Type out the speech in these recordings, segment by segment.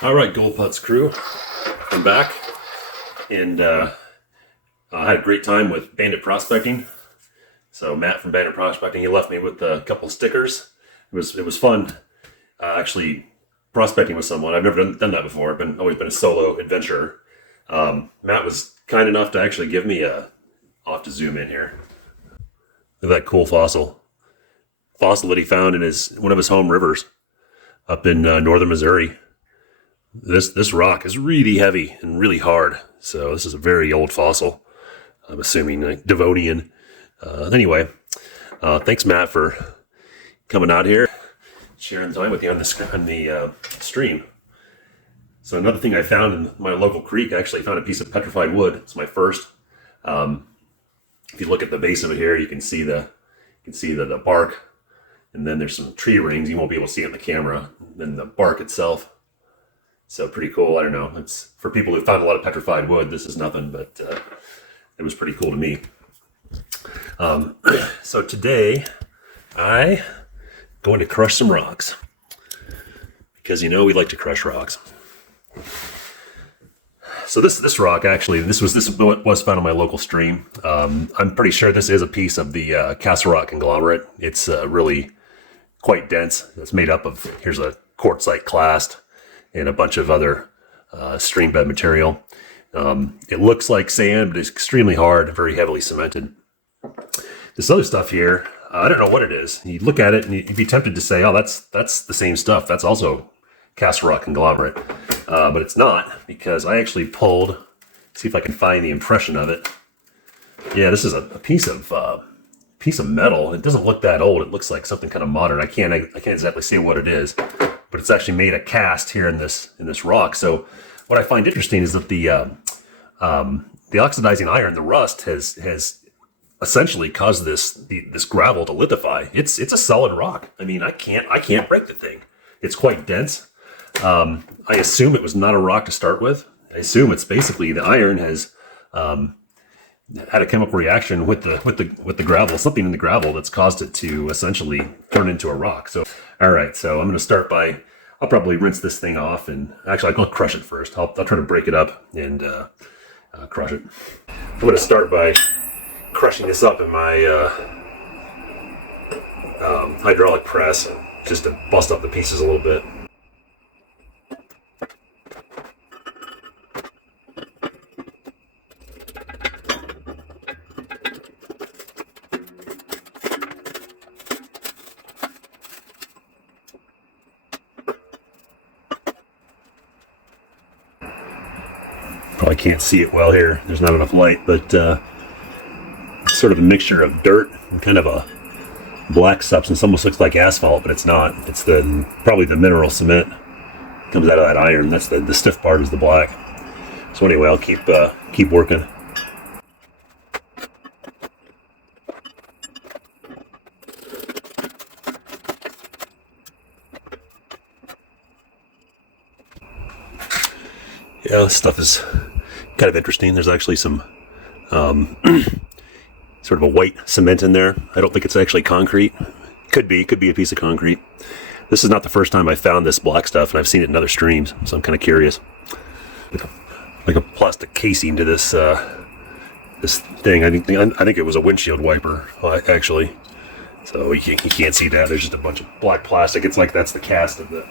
All right, Gold Putts crew, I'm back, and I had a great time with Bandit Prospecting. So Matt from Bandit Prospecting, he left me with a couple stickers. It was fun, actually prospecting with someone. I've never done that before. Always been a solo adventurer. Matt was kind enough to actually give me a. I'll have to zoom in here. Look at that cool fossil that he found in one of his home rivers up in northern Missouri. This rock is really heavy and really hard, so this is a very old fossil. I'm assuming like Devonian. Anyway, thanks Matt for coming out here, sharing time with you on the stream. So another thing I found in my local creek, I actually found a piece of petrified wood. It's my first. If you look at the base of it here, you can see the bark, and then there's some tree rings. You won't be able to see it in the camera. And then the bark itself. So pretty cool. I don't know. It's for people who found a lot of petrified wood. This is nothing, but it was pretty cool to me. So today I going to crush some rocks because we like to crush rocks. So this rock actually this was found on my local stream. I'm pretty sure this is a piece of the Castle Rock conglomerate. It's really quite dense. It's made up of here's a quartzite clast and a bunch of other stream bed material. It looks like sand, but it's extremely hard, very heavily cemented. This other stuff here, I don't know what it is. You look at it and you'd be tempted to say, oh, that's the same stuff. That's also Castle Rock conglomerate. But it's not, because I actually pulled, see if I can find the impression of it. Yeah, this is a piece of metal. It doesn't look that old. It looks like something kind of modern. I can't exactly say what it is, but it's actually made a cast here in this rock. So what I find interesting is that the oxidizing iron, the rust, has essentially caused this gravel to lithify. It's a solid rock. I mean, I can't break the thing. It's quite dense. I assume it was not a rock to start with. I assume it's basically the iron has had a chemical reaction with the gravel, something in the gravel that's caused it to essentially turn into a rock. So, all right, so I'm going to start by, I'll probably rinse this thing off, and actually I'll crush it first. I'll try to break it up and crush it. I'm going to start by crushing this up in my hydraulic press, just to bust up the pieces a little bit. Probably can't see it well here. There's not enough light, but it's sort of a mixture of dirt and kind of a black substance. Almost looks like asphalt, but it's not. It's probably the mineral cement comes out of that iron. That's the stiff part is the black. So anyway, I'll keep working. Yeah, this stuff is kind of interesting. There's actually some sort of a white cement in there. I don't think it's actually concrete. Could be a piece of concrete. This is not the first time I found this black stuff, and I've seen it in other streams, so I'm kind of curious. Like a plastic casing to this thing. I think it was a windshield wiper, actually. So you can't see that. There's just a bunch of black plastic. It's like that's the cast of the.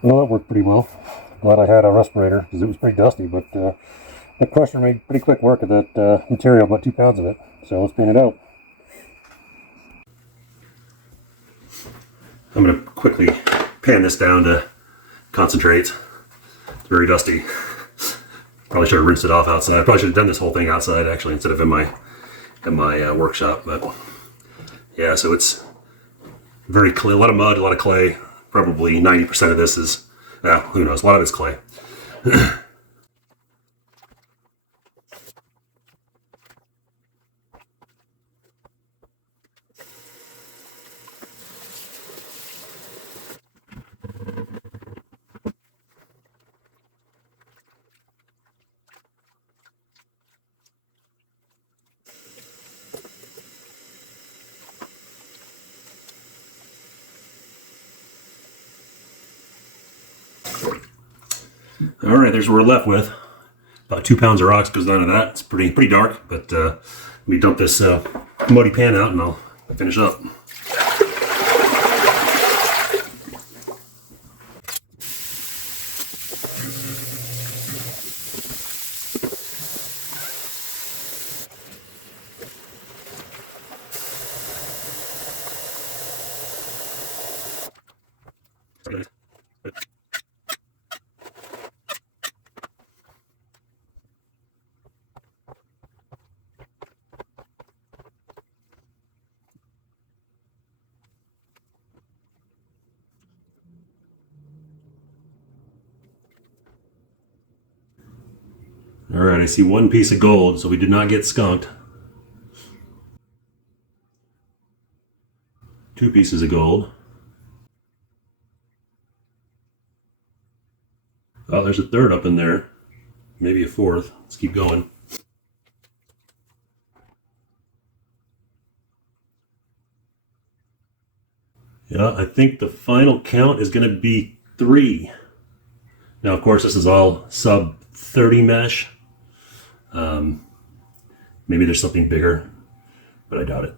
Well, that worked pretty well. Glad I had a respirator because it was pretty dusty, but the crusher made pretty quick work of that material, about 2 pounds of it. So let's pan it out. I'm going to quickly pan this down to concentrate. It's very dusty. Probably should have rinsed it off outside. I probably should have done this whole thing outside actually instead of in my workshop. But yeah, so it's very clay, a lot of mud, a lot of clay. Probably 90% of this is, who knows, a lot of it's clay. All right, there's what we're left with. About 2 pounds of rocks goes down to that. It's pretty dark, but let me dump this muddy pan out and I'll finish up. All right, I see one piece of gold, so we did not get skunked. 2 pieces of gold. Oh, there's a third up in there. Maybe a fourth. Let's keep going. Yeah, I think the final count is going to be 3. Now, of course, this is all sub 30 mesh. Maybe there's something bigger, but I doubt it.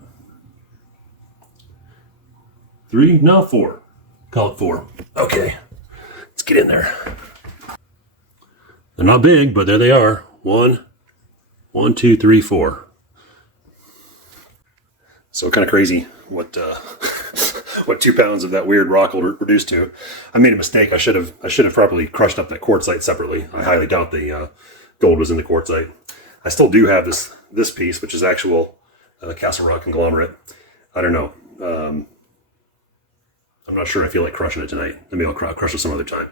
3? No, 4. Call it 4. Okay, let's get in there. They're not big, but there they are. 1, 2, 3, 4. So kind of crazy what what 2 pounds of that weird rock will reduce to. I made a mistake. I should have probably crushed up that quartzite separately. I highly doubt the gold was in the quartzite. I still do have this piece, which is actual Castle Rock conglomerate. I don't know. I'm not sure I feel like crushing it tonight. Maybe I'll crush it some other time.